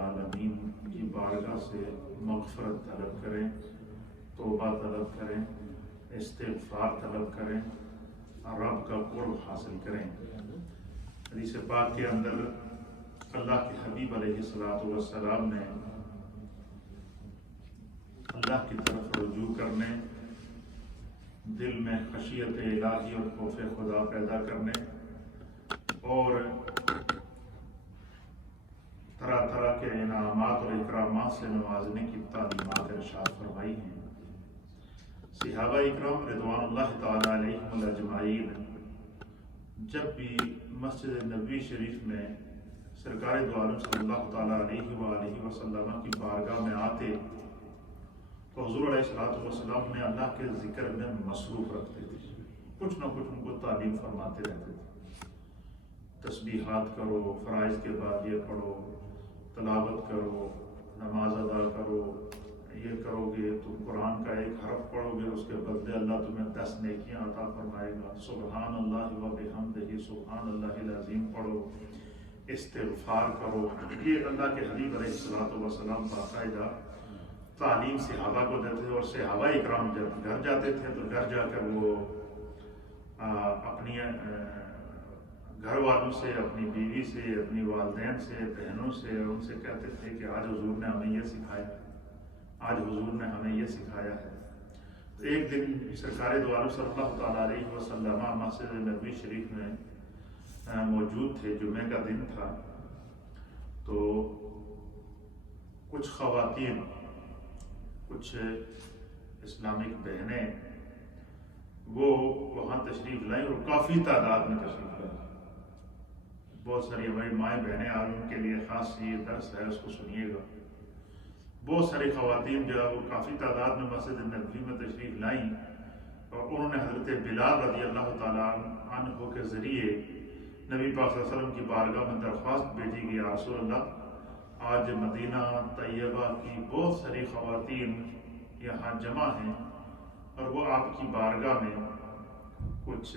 العالمین کی بارگاہ سے مغفرت طلب کریں، توبہ طلب کریں، استغفار طلب کریں، رب کا قرب حاصل کریں۔ حدیث پاک کے اندر اللہ کے حبیب علیہ الصلوۃ والسلام نے اللہ کی طرف رجوع کرنے، دل میں خشیت الہی اور خوف خدا پیدا کرنے اور طرح طرح کے انعامات اور اکرامات سے نوازنے کی تعلیمات ارشاد فرمائی ہیں۔ صحابہ اکرام رضوان اللہ تعالی علیہم اجمعین جب بھی مسجد نبوی شریف میں سرکار دو عالم صلی اللہ تعالی علیہ وآلہ وسلم کی بارگاہ میں آتے تو حضور علیہ الصلوۃ والسلام نے اللہ کے ذکر میں مصروف رکھتے تھے، کچھ نہ کچھ ان کو تعلیم فرماتے رہتے تھے۔ تسبیحات کرو، فرائض کے بعد یہ پڑھو، تلاوت کرو، نماز ادا کرو، یہ کرو گے تم قرآن کا ایک حرف پڑھو گے اس کے بدلے اللہ تمہیں 10 نیکیاں عطا فرمائے گا، سبحان اللہ و بحمدہ سبحان اللہ العظیم پڑھو، استغفار کرو۔ یہ اللہ کے حبیب علیہ الصلوۃ والسلام باقاعدہ تعلیم صحابہ کو دیتے تھے، اور صحابہ اکرام جب گھر جاتے تھے تو گھر جا کر وہ اپنی گھر والوں سے، اپنی بیوی سے، اپنی والدین سے، بہنوں سے ان سے کہتے تھے کہ آج حضور نے ہمیں یہ سکھایا، آج حضور نے ہمیں یہ سکھایا ہے۔ تو ایک دن سرکار دو عالم صلی اللہ تعالیٰ علیہ وسلم مسجد نبوی شریف میں موجود تھے، جمعہ کا دن تھا، تو کچھ خواتین، کچھ اسلامک بہنیں وہ وہاں تشریف لائیں اور کافی تعداد میں تشریف لائیں۔ بہت ساری ہماری مائیں بہنیں آ ان کے لیے خاص یہ درس ہے، اس کو سنیے گا۔ بہت ساری خواتین جو ہے وہ کافی تعداد میں مسجد نبوی میں تشریف لائیں اور انہوں نے حضرت بلال رضی اللہ تعالیٰ عنہ کے ذریعے نبی پاک صلی اللہ علیہ وسلم کی بارگاہ میں درخواست بھیجی کہ یا رسول اللہ، آج مدینہ طیبہ کی بہت ساری خواتین یہاں جمع ہیں اور وہ آپ کی بارگاہ میں کچھ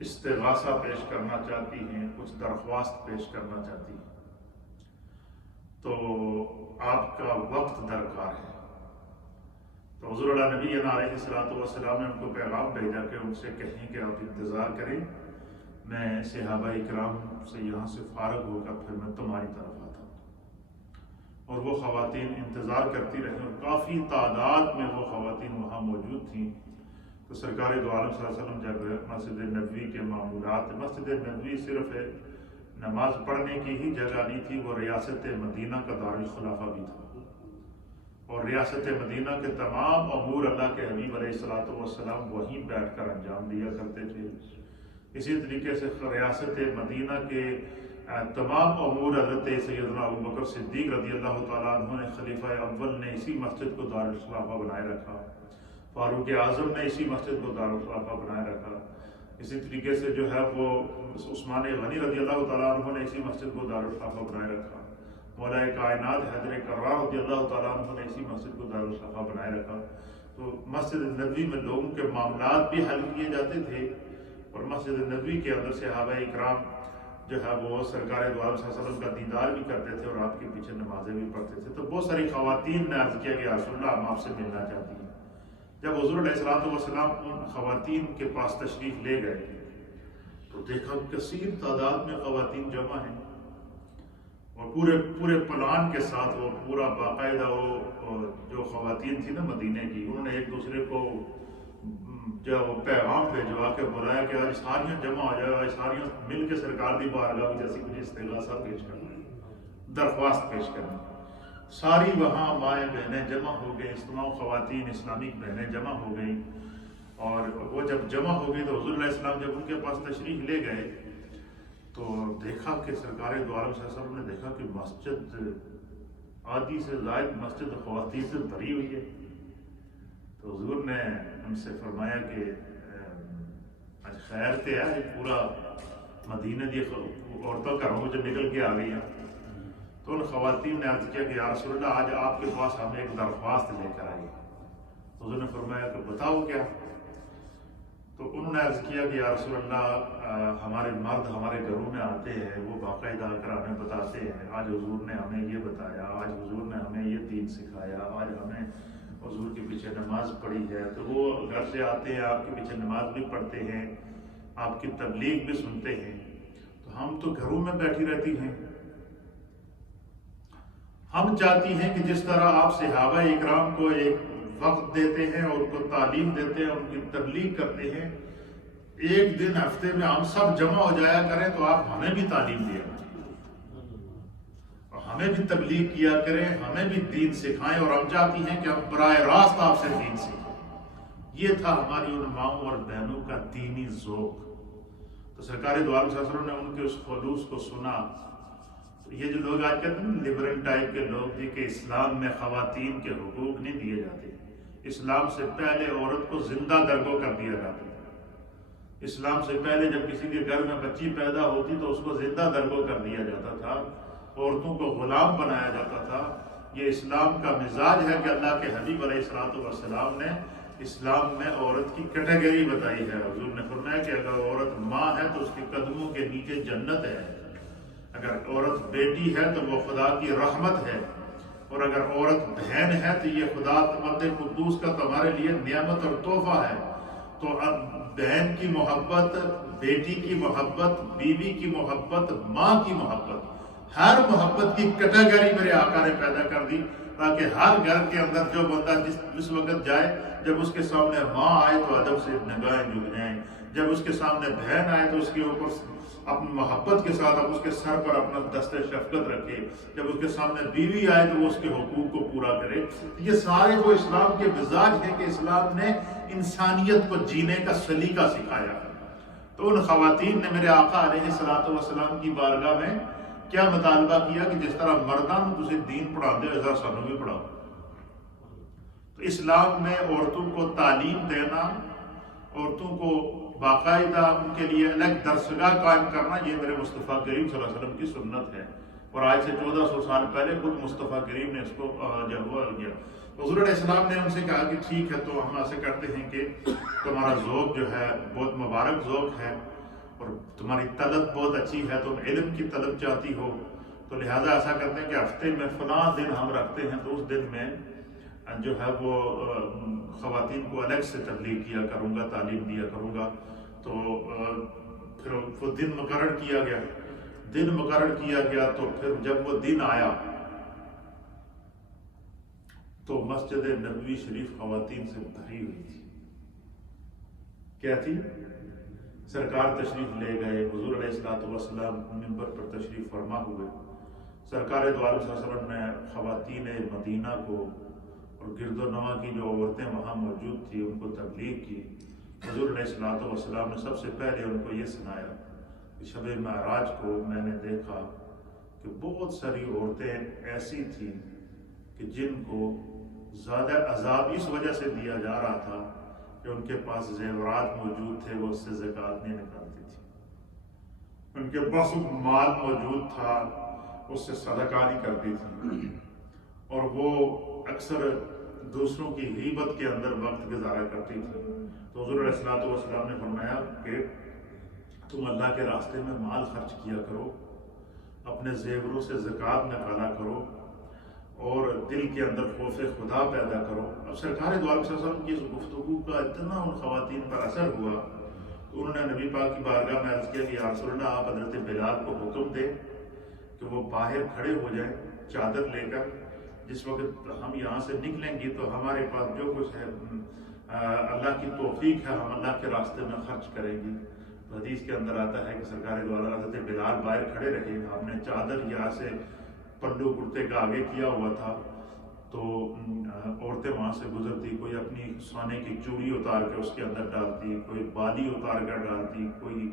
استغاثہ پیش کرنا چاہتی ہیں، کچھ درخواست پیش کرنا چاہتی ہیں، تو آپ کا وقت درکار ہے۔ تو حضور علیہ نبی علیہ الصلوۃ والسلام نے ان کو پیغام بھیجا کہ ان سے کہیں کہ آپ انتظار کریں، میں صحابہ اکرام سے یہاں سے فارغ ہو کر پھر میں تمہاری طرف آتا ہوں۔ اور وہ خواتین انتظار کرتی رہیں اور کافی تعداد میں وہ خواتین وہاں موجود تھیں۔ تو سرکار دو عالم صلی اللہ علیہ وسلم جب مسجد نبوی کے معمولات، مسجد نبوی صرف نماز پڑھنے کی ہی جگہ نہیں تھی، وہ ریاست مدینہ کا دارالخلافہ بھی تھا، اور ریاست مدینہ کے تمام امور اللہ کے حبیب علیہ الصلوۃ والسلام وہیں بیٹھ کر انجام دیا کرتے تھے۔ اسی طریقے سے ریاست مدینہ کے تمام امور حضرت سیدنا ابوبکر صدیق رضی اللہ تعالیٰ عنہ نے، خلیفہ اول نے اسی مسجد کو دارالخلافہ بنائے رکھا، فاروق اعظم نے اسی مسجد کو دارالخلافہ بنائے رکھا، اسی طریقے سے جو ہے وہ عثمان غنی رضی اللہ تعالیٰ عنہ نے اسی مسجد کو دارالخلافہ بنائے رکھا، مولا کائنات حیدر کرار رضی اللہ تعالیٰ عنہ نے اسی مسجد کو دارالخلافہ بنائے رکھا۔ تو مسجد نبوی میں لوگوں کے معاملات بھی حل کیے جاتے تھے، اور مسجد نبوی کے اندر صحابہ اکرام جو ہے وہ سرکار دو عالم صلی اللہ علیہ وسلم کا دیدار بھی کرتے تھے اور آپ کے پیچھے نمازیں بھی پڑھتے تھے۔ تو بہت ساری خواتین نے عرض کیا کہ رسول اللہ ہم آپ سے ملنا چاہتی ہیں۔ جب حضور علیہ الصلوۃ والسلام ان خواتین کے پاس تشریف لے گئے تو دیکھا کثیر تعداد میں خواتین جمع ہیں، اور پورے پلان کے ساتھ وہ پورا باقاعدہ وہ جو خواتین تھی نا مدینے کی، انہوں نے ایک دوسرے کو جو پیغام بھیجوا کے بلایا کہ آج ساریاں جمع ہو جائے، آج ساریاں مل کے سرکار دی بارگاہ میں جیسی کچھ استغاثہ پیش کرنا، درخواست پیش کرنا۔ ساری وہاں مائیں بہنیں جمع ہو گئیں، تمام خواتین اسلامک بہنیں جمع ہو گئیں، اور وہ جب جمع ہو گئی تو حضور علیہ السلام جب ان کے پاس تشریف لے گئے تو دیکھا کہ سرکار دو عالم صلی اللہ علیہ وسلم نے دیکھا کہ مسجد آدھی سے زائد مسجد خواتین سے بھری ہوئی ہے۔ تو حضور نے ان سے فرمایا کہ آج خیر تے ہے، پورا مدینہ دی عورتوں کا روج نکل کے آ گئی ہیں۔ تو ان خواتین نے عرض کیا کہ یا رسول اللہ آج آپ کے پاس ہم ایک درخواست لے کر آئے۔ حضور نے فرمایا کہ بتاؤ کیا؟ تو انہوں نے عرض کیا کہ یا رسول اللہ ہمارے مرد ہمارے گھروں میں آتے ہیں، وہ باقاعدہ آ کر ہمیں بتاتے ہیں آج حضور نے ہمیں یہ بتایا، آج حضور نے ہمیں یہ دین سکھایا، آج ہمیں حضور کے پیچھے نماز پڑھی ہے. تو وہ گھر سے آتے ہیں، آپ کے پیچھے نماز بھی پڑھتے ہیں، آپ کی تبلیغ بھی سنتے ہیں. تو ہم تو گھروں میں بیٹھی رہتی ہیں. ہم چاہتی ہیں کہ جس طرح آپ صحابہ اکرام کو ایک وقت دیتے ہیں اور ان کو تعلیم دیتے ہیں، ان کی تبلیغ کرتے ہیں، ایک دن ہفتے میں ہم سب جمع ہو جایا کریں تو آپ ہمیں بھی تعلیم دیا اور ہمیں بھی تبلیغ کیا کریں، ہمیں بھی دین سکھائیں. اور ہم چاہتی ہیں کہ ہم براہ راست آپ سے دین سیکھیں. یہ تھا ہماری ان ماؤں اور بہنوں کا دینی ذوق. تو سرکار دو عالم صلی اللہ علیہ وسلم نے ان کے اس خلوص کو سنا. تو یہ جو لوگ آج کہتے ہیں لبرل ٹائپ کے لوگ جی کہ اسلام میں خواتین کے حقوق نہیں دیے جاتے، اسلام سے پہلے عورت کو زندہ درگو کر دیا جاتا ہے. اسلام سے پہلے جب کسی کے گھر میں بچی پیدا ہوتی تو اس کو زندہ درگو کر دیا جاتا تھا، عورتوں کو غلام بنایا جاتا تھا. یہ اسلام کا مزاج ہے کہ اللہ کے حبیب علیہ الصلوۃ والسلام نے اسلام میں عورت کی کیٹیگری بتائی ہے. حضور نے فرمایا کہ اگر عورت ماں ہے تو اس کے قدموں کے نیچے جنت ہے، اگر عورت بیٹی ہے تو وہ خدا کی رحمت ہے، اور اگر عورت بہن ہے تو یہ خدا مد قدوس کا تمہارے لیے نعمت اور تحفہ ہے. تو اب بہن کی محبت، بیٹی کی محبت، بیوی کی محبت، ماں کی محبت، ہر محبت کی کیٹیگری میرے آقا نے پیدا کر دی تاکہ ہر گھر کے اندر جو بندہ جس وقت جائے، جب اس کے سامنے ماں آئے تو ادب سے نگاہیں جھک جائیں، جب اس کے سامنے بہن آئے تو اس کے اوپر اپنی محبت کے ساتھ اب اس کے سر پر اپنا دست شفقت رکھے، جب اس کے سامنے بیوی آئے تو وہ اس کے حقوق کو پورا کرے. یہ سارے وہ اسلام کے مزاج ہیں کہ اسلام نے انسانیت کو جینے کا سلیقہ سکھایا. تو ان خواتین نے میرے آقا علیہ الصلوۃ والسلام کی بارگاہ میں کیا مطالبہ کیا کہ جس طرح مردان تجھے دین پڑھا دے ایسا سانوں بھی پڑھاؤ. تو اسلام میں عورتوں کو تعلیم دینا، عورتوں کو باقاعدہ ان کے لیے الگ درسگاہ قائم کرنا، یہ میرے مصطفیٰ کریم صلی اللہ علیہ وسلم کی سنت ہے. اور آج سے 1400 سال پہلے خود مصطفیٰ کریم نے اس کو جب ہوا گیا. حضور علیہ السلام نے ان سے کہا کہ ٹھیک ہے، تو ہم ایسے کرتے ہیں کہ تمہارا ذوق جو ہے بہت مبارک ذوق ہے اور تمہاری طلب بہت اچھی ہے، تم علم کی طلب چاہتی ہو، تو لہٰذا ایسا کرتے ہیں کہ ہفتے میں فلاں دن ہم رکھتے ہیں، تو اس دن میں جو ہے وہ خواتین کو الگ سے تبلیغ کیا کروں گا، تعلیم دیا کروں گا. تو پھر وہ دن مقرر کیا گیا. تو پھر جب وہ دن آیا تو مسجد نبوی شریف خواتین سے بھری ہوئی تھی. کیا تھی؟ سرکار تشریف لے گئے، حضور علیہ الصلوۃ والسلام منبر پر تشریف فرما ہوئے. سرکار دو عالم صلی اللہ علیہ وسلم نے خواتین مدینہ کو اور گرد و نواح کی جو عورتیں وہاں موجود تھیں ان کو تبلیغ کی. حضور علیہ الصلوۃ والسلام نے سب سے پہلے ان کو یہ سنایا کہ شب معراج کو میں نے دیکھا کہ بہت ساری عورتیں ایسی تھیں کہ جن کو زیادہ عذاب اس وجہ سے دیا جا رہا تھا کہ ان کے پاس زیورات موجود تھے، وہ اس سے زکوٰۃ نہیں نکالتی تھی. ان کے پاس مال موجود تھا، اس سے صدقہ نہیں کرتی تھی، اور وہ اکثر دوسروں کی غیبت کے اندر وقت گزارا کرتی تھی. تو حضور علیہ الصلوۃ والسلام نے فرمایا کہ تم اللہ کے راستے میں مال خرچ کیا کرو، اپنے زیوروں سے زکوٰۃ نکالا کرو، اور دل کے اندر خوف خدا پیدا کرو. اب سرکار دو عالم صلی اللہ علیہ وسلم کی اس گفتگو کا اتنا ان خواتین پر اثر ہوا تو انہوں نے نبی پاک کی بارگاہ میں عرض کیا کہ یا رسول اللہ، آپ حضرت بلال کو حکم دیں کہ وہ باہر کھڑے ہو جائیں چادر لے کر. جس وقت ہم یہاں سے نکلیں گی تو ہمارے پاس جو کچھ ہے اللہ کی توفیق ہے، ہم اللہ کے راستے میں خرچ کریں گی. حدیث کے اندر آتا ہے کہ سرکار دو عالم حضرت بلال باہر کھڑے رہے، آپ نے چادر یہاں سے پلو کرتے کا آگے کیا ہوا تھا. تو عورتیں وہاں سے گزرتی، کوئی اپنی سونے کی چوڑی اتار کے اس کے اندر ڈالتی، کوئی بالی اتار کر ڈالتی، کوئی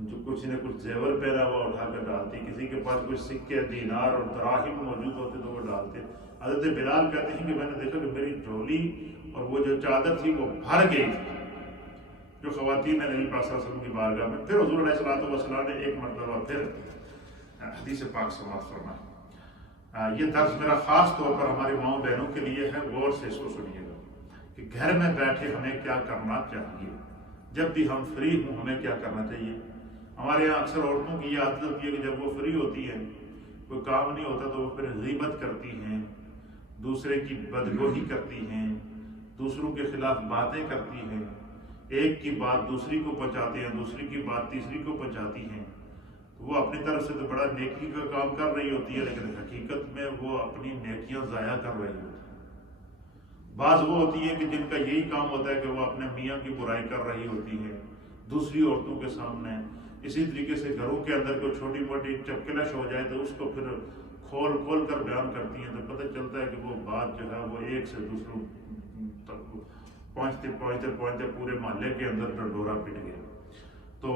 جو کچھ نے کچھ زیور پہنا ہوا اٹھا کر ڈالتی، کسی کے پاس کوئی سکے دینار اور دراہم موجود ہوتے تو وہ ڈالتے. حضرت بلال کہتے ہیں کہ میں نے دیکھا کہ میری جھولی اور وہ جو چادر تھی وہ بھر گئی تھی. جو خواتین نے نبی پاک صلی اللہ علیہ وسلم کی بارگاہ میں پھر حضور علیہ الصلوۃ والسلام نے ایک مرتبہ پھر حدیث پاک سماعت فرمائی. یہ درس میرا خاص طور پر ہماری ماؤں بہنوں کے لیے ہے، غور سے اس کو سنیے گا کہ گھر میں بیٹھے ہمیں کیا کرنا چاہیے. جب بھی ہم فری ہوں ہمیں کیا کرنا چاہیے؟ ہمارے یہاں اکثر عورتوں کی یہ عادت ہوتی ہے کہ جب وہ فری ہوتی ہیں، کوئی کام نہیں ہوتا تو وہ پھر غیبت کرتی ہیں، دوسرے کی بدگوئی کرتی ہیں، دوسروں کے خلاف باتیں کرتی ہیں، ایک کی بات دوسری کو پہنچاتے ہیں، دوسری کی بات تیسری کو پہنچاتی ہیں۔ وہ اپنی طرف سے تو بڑا نیکی کا کام کر رہی ہوتی ہے، لیکن حقیقت میں وہ اپنی نیکیاں ضائع کر رہی ہوتی ہیں۔ بعض وہ ہوتی ہیں کہ جن کا یہی کام ہوتا ہے کہ وہ اپنے میاں کی برائی کر رہی ہوتی ہیں دوسری عورتوں کے سامنے۔ اسی طریقے سے گھروں کے اندر کوئی چھوٹی موٹی چپکلش ہو جائے تو اس کو پھر کھول کھول کر بیان کرتی ہیں، تو پتہ چلتا ہے کہ وہ بات جو ہے وہ ایک سے دوسروں تک پہنچتے پہنچتے پہنچتے پورے محلے کے اندر ڈنڈورا پٹ گیا۔ تو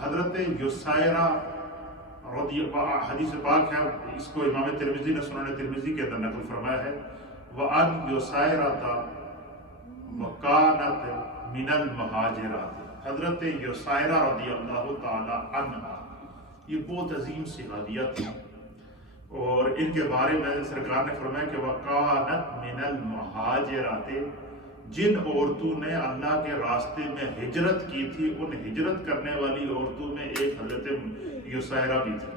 حضرت یسائرہ رضی اللہ، حدیث پاک ہے، اس کو امام ترمذی نے سنن ترمذی کے اندر نقل فرمایا ہے، وَأَنْ يُسَائِرَةَ وَكَانَتْ مِنَ الْمُهَاجِرَاتِ۔ حضرت یسائرہ رضی اللہ تعالی عنہ یہ بہت عظیم صحابیہ تھی، اور ان کے بارے میں سرکار نے فرمایا کہ وَكَانَتْ مِنَ الْمُهَاجِرَاتِ، جن عورتوں نے اللہ کے راستے میں ہجرت کی تھی ان ہجرت کرنے والی عورتوں میں ایک حضرت یسائرہ بھی تھی،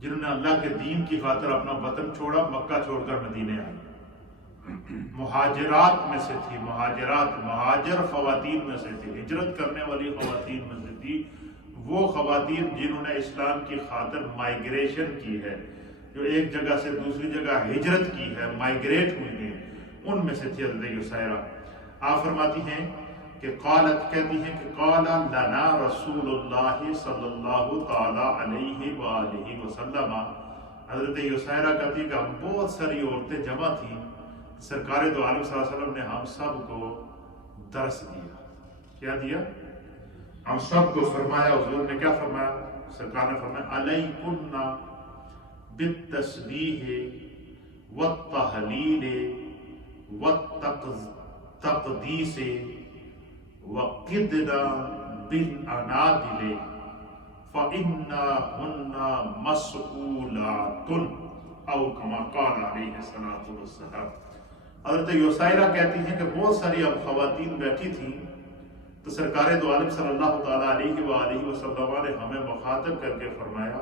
جنہوں نے اللہ کے دین کی خاطر اپنا وطن چھوڑا، مکہ چھوڑ کر مدینے آئی۔ مہاجرات میں سے تھی، مہاجرات مہاجر خواتین میں سے تھی، ہجرت کرنے والی خواتین میں سے تھی، وہ خواتین جنہوں نے اسلام کی خاطر مائیگریشن کی ہے، جو ایک جگہ سے دوسری جگہ ہجرت کی ہے، مائیگریٹ ہوئی ہیں، ان میں سے تھی حضرت یسائرہ۔ آپ فرماتی ہیں کہ قالت، کہتی ہیں کہ قال لنا رسول اللہ صلی اللہ تعالی علیہ وآلہ وسلم، حضرت یسائرہ کہتی ہے کہ ہم بہت ساری عورتیں جمع تھیں، سرکار دو عالم صلی اللہ علیہ وسلم نے ہم سب کو درس دیا۔ کیا دیا؟ ہم سب کو فرمایا، حضور نے کیا فرمایا؟ سرکار نے فرمایا علیکن بالتسبیح والتہلیل والتقدیس وقدنا بالانادل فإنہن مسئولات، او کما قال علیہ الصلوۃ والسلام۔ حضرت یسائرہ کہتی ہیں کہ بہت ساری اب خواتین بیٹھی تھیں، تو سرکار دو عالم صلی اللہ تعالیٰ علیہ وآلہ وسلم نے ہمیں مخاطب کر کے فرمایا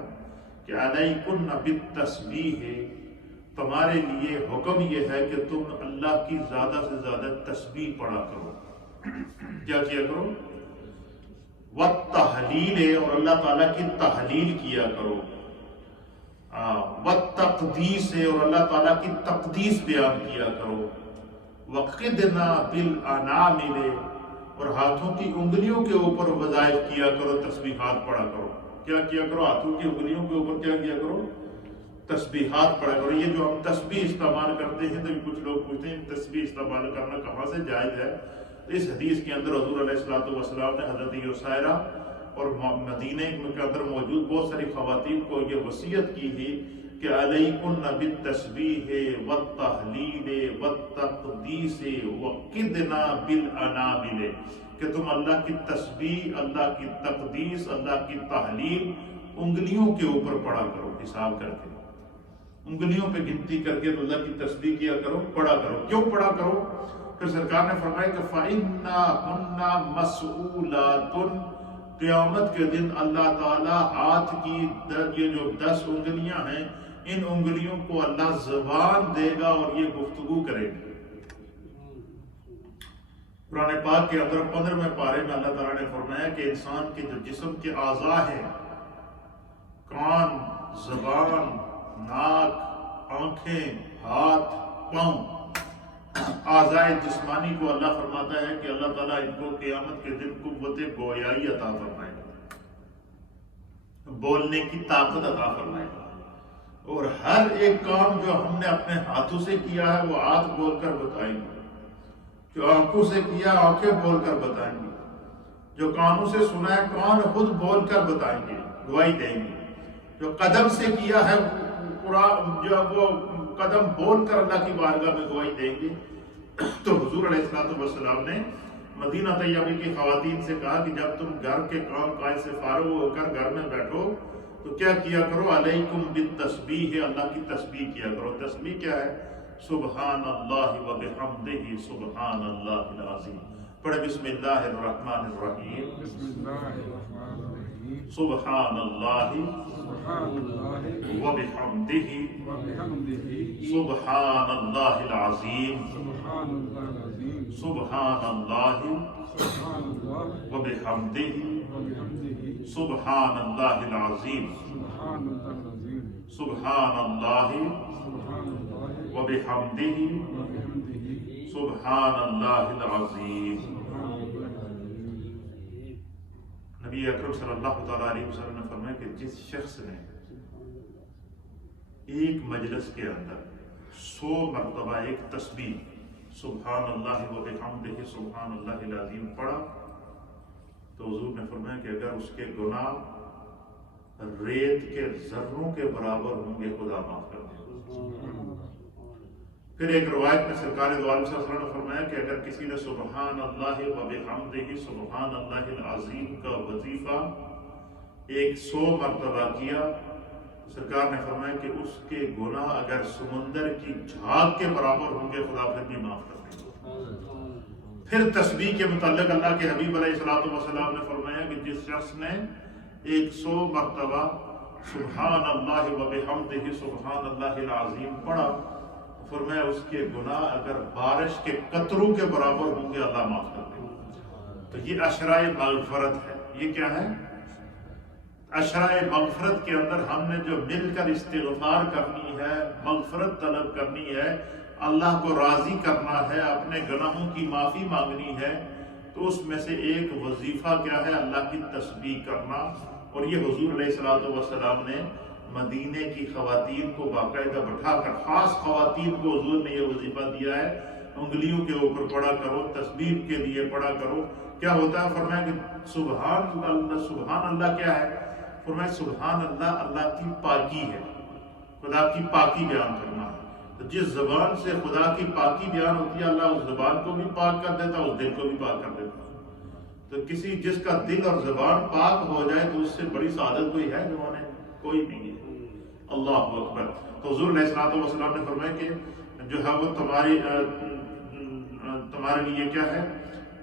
کہ علیکن بالتسبیح، تمہارے لیے حکم یہ ہے کہ تم اللہ کی زیادہ سے زیادہ تسبیح پڑھا کرو۔ کیا کیا کرو؟ والتحلیل، اور اللہ تعالیٰ کی تحلیل کیا کرو، والتقدیس، اور اللہ تعالیٰ کی تقدیس بیان کیا کرو، وقدنا بالانامل، اور ہاتھوں کی انگلیوں کے اوپر وظائف کیا کرو، تسبیحات پڑھا کرو۔ کیا کیا کرو؟ ہاتھوں کی انگلیوں کے اوپر کیا کیا کرو؟ تسبیحات پڑھا کرو۔ یہ جو ہم تسبیح استعمال کرتے ہیں، تو کچھ لوگ پوچھتے ہیں تسبیح استعمال کرنا کہاں سے جائز ہے؟ اس حدیث کے اندر حضور علیہ الصلوۃ والسلام نے حضرت یسائرہ اور مدینہ کے اندر موجود بہت ساری خواتین کو یہ وصیت کی تھی کہ علیکن بالتسبیح والتہلیل والتقدیس وقدنا بالانامل، کہ تم اللہ کی تسبیح، اللہ کی تقدیس، اللہ کی تحلیل انگلیوں کے اوپر پڑھا کرو، حساب کر کے انگلیوں پہ گنتی کر کے اللہ کی تسبیح کیا کرو، پڑھا کرو۔ کیوں پڑھا کرو؟ پھر سرکار نے فرمایا کہ فَإِنَّهُنَّ مَسْئُولَاتٌ، قیامت کے دن اللہ تعالیٰ ہاتھ کی یہ جو 10 انگلیاں ہیں، ان انگلیوں کو اللہ زبان دے گا اور یہ گفتگو کرے گی۔ قرآن پاک کے اندر 15ویں پارے میں اللہ تعالیٰ نے فرمایا کہ انسان کے جو جسم کے اعضاء ہیں، کان، زبان، ناک، آنکھیں، ہاتھ، پاؤں، اعضاء جسمانی کو اللہ فرماتا ہے کہ اللہ تعالیٰ ان کو قیامت کے دن قوت گویائی عطا فرمائے گا، بولنے کی طاقت عطا فرمائے گا، اور ہر ایک کام جو ہم نے اپنے ہاتھوں سے کیا ہے وہ ہاتھ بول کر بتائیں گے، جو آنکھوں سے کیا آنکھیں بول کر بتائیں گے، جو کانوں سے سنا ہے کان خود بول کر بتائیں گے، گواہی دیں گے، جو قدم سے کیا ہے جو وہ قدم بول کر اللہ کی بارگاہ میں گواہی دیں گے۔ تو حضور علیہ الصلوۃ والسلام نے مدینہ طیبہ کی خواتین سے کہا کہ جب تم گھر کے کام کاج سے فارغ ہو کر گھر میں بیٹھو تو کیا کیا کرو؟ علیکم بالتسبیح، اللہ کی تسبیح کیا کرو۔ تسبیح کیا ہے؟ سبحان اللہ و بحمدہ سبحان اللہ العظیم، پڑھے بسم اللہ الرحمن الرحیم. بسم اللہ الرحمن الرحیم. سبحان اللہ سبحان اللہ وبحمدہ وبحمدہ. سبحان اللہ العظیم. سبحان اللہ العظیم. سبحان اللہ سبحان اللہ وبحمدہ وبحمدہ. سبحان اللہ العظیم. سبحان اللہ العظیم. سبحان اللہ سبحان اللہ وبحمدہ وبحمدہ. سبحان اللہ العظیم. سبحان اللہ العظیم. نبی اکرم صلی اللہ تعالیٰ علیہ وسلم نے فرمایا کہ جس شخص نے ایک مجلس کے اندر 100 مرتبہ ایک تسبیح سبحان اللہ وبحمدہ سبحان اللہ العظیم پڑھا تو حضور نے فرمایا کہ اگر اس کے گناہ ریت کے ذروں کے برابر ہوں گے خدا معاف کر دے. پھر ایک روایت میں سرکار دو عالم صلی اللہ علیہ وسلم نے فرمایا کہ اگر کسی نے سبحان اللہ وبحمدہ سبحان اللہ العظیم کا وظیفہ 100 مرتبہ کیا، سرکار نے فرمایا کہ اس کے گناہ اگر سمندر کی جھاگ کے برابر ہوں گے خدا پھر بھی معاف کر دے. پھر تسبیح کے متعلق اللہ کے حبیب علیہ الصلوۃ والسلام نے فرمایا کہ جس شخص نے 100 مرتبہ سبحان اللہ وبحمدہ سبحان اللہ العظیم پڑھا، فرمایا اس کے گناہ اگر بارش کے قطروں کے برابر ہوں گے اللہ معاف کر دے. تو یہ عشرۂ مغفرت ہے. یہ کیا ہے؟ عشرۂ مغفرت کے اندر ہم نے جو مل کر استغفار کرنی ہے، مغفرت طلب کرنی ہے، اللہ کو راضی کرنا ہے، اپنے گناہوں کی معافی مانگنی ہے، تو اس میں سے ایک وظیفہ کیا ہے؟ اللہ کی تسبیح کرنا. اور یہ حضور علیہ الصلوۃ والسلام نے مدینے کی خواتین کو باقاعدہ بٹھا کر، خاص خواتین کو حضور نے یہ وظیفہ دیا ہے، انگلیوں کے اوپر پڑھا کرو، تسبیح کے لیے پڑھا کرو. کیا ہوتا ہے؟ فرمایا کہ سبحان اللہ کیا ہے؟ فرمایا سبحان اللہ اللہ کی پاکی ہے، خدا کی پاکی بیان کرنا ہے. تو جس زبان سے خدا کی پاکی بیان ہوتی ہے اللہ اس زبان کو بھی پاک کر دیتا، اس دل کو بھی پاک کر دیتا. تو جس کا دل اور زبان پاک ہو جائے تو اس سے بڑی سعادت کوئی ہے زمانے میں؟ کوئی نہیں ہے. اللہ اکبر. تو حضور علیہ الصلوۃ والسلام نے فرمایا کہ جو ہے وہ تمہارے لیے کیا ہے؟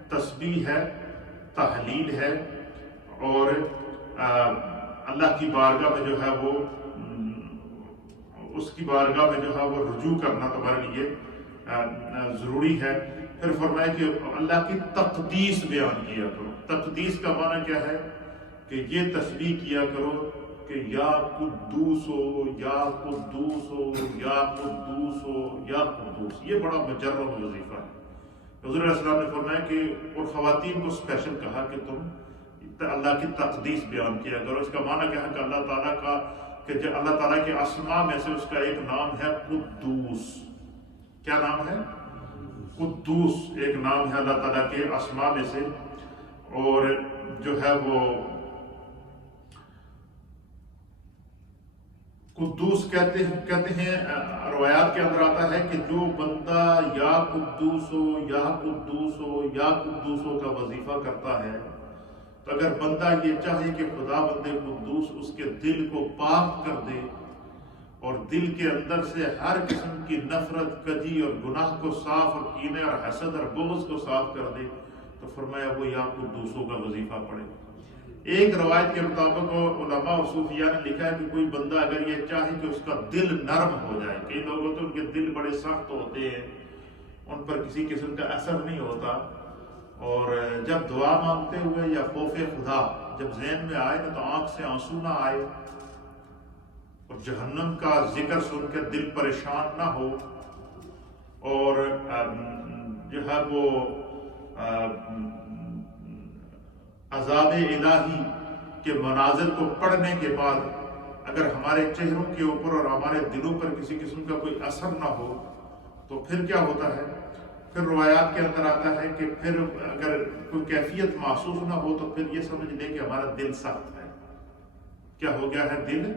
تسبیح ہے، تحلیل ہے، اور اللہ کی بارگاہ میں جو ہے وہ اس کی بارگاہ میں جو ہے وہ رجوع کرنا تمہارے لیے ضروری ہے. پھر فرمایا کہ اللہ کی تقدیس بیان کیا کرو. تقدیس کا معنی کیا ہے؟ کہ یہ تسبیح کیا کرو کہ یا قدوس ہو یا قدوس ہو یا قدوس ہو یا قدوس. یہ بڑا مجرب وظیفہ ہے. حضور علیہ السلام نے فرمایا کہ اور خواتین کو اسپیشل کہا کہ تم اللہ کی تقدیس بیان کیا کرو. اس کا معنی کیا ہے کہ اللہ تعالیٰ کا کہ اللہ تعالیٰ کے اسماء میں سے اس کا ایک نام ہے قدوس. کیا نام ہے؟ قدوس ایک نام ہے اللہ تعالیٰ کے اسماء میں سے. اور جو ہے وہ قدوس کہتے ہیں روایات کے اندر آتا ہے کہ جو بندہ یا قدوس ہو یا قدوس ہو یا قدوس ہو کا وظیفہ کرتا ہے، تو اگر بندہ یہ چاہے کہ خدا بند قدوس اس کے دل کو پاک کر دے اور دل کے اندر سے ہر قسم کی نفرت، کجی اور گناہ کو صاف اور کینے اور حسد اور بغض کو صاف کر دے، تو فرمایا وہ یا قدوسوں کا وظیفہ پڑھے. ایک روایت کے مطابق علماء اور صوفیاء نے لکھا ہے کہ کوئی بندہ اگر یہ چاہے کہ اس کا دل نرم ہو جائے، کئی لوگ ہوتے ہیں ان کے دل بڑے سخت ہوتے ہیں، ان پر کسی قسم کا اثر نہیں ہوتا، اور جب دعا مانگتے ہوئے یا خوف خدا جب ذہن میں آئے نا تو آنکھ سے آنسو نہ آئے اور جہنم کا ذکر سن کر دل پریشان نہ ہو، اور جو ہے وہ عذاب الہی کے مناظر کو پڑھنے کے بعد اگر ہمارے چہروں کے اوپر اور ہمارے دلوں پر کسی قسم کا کوئی اثر نہ ہو تو پھر کیا ہوتا ہے؟ پھر روایات کے اندر آتا ہے کہ پھر اگر کوئی کیفیت محسوس نہ ہو تو پھر یہ سمجھ لیں کہ ہمارا دل سخت ہے. کیا ہو گیا ہے؟ دل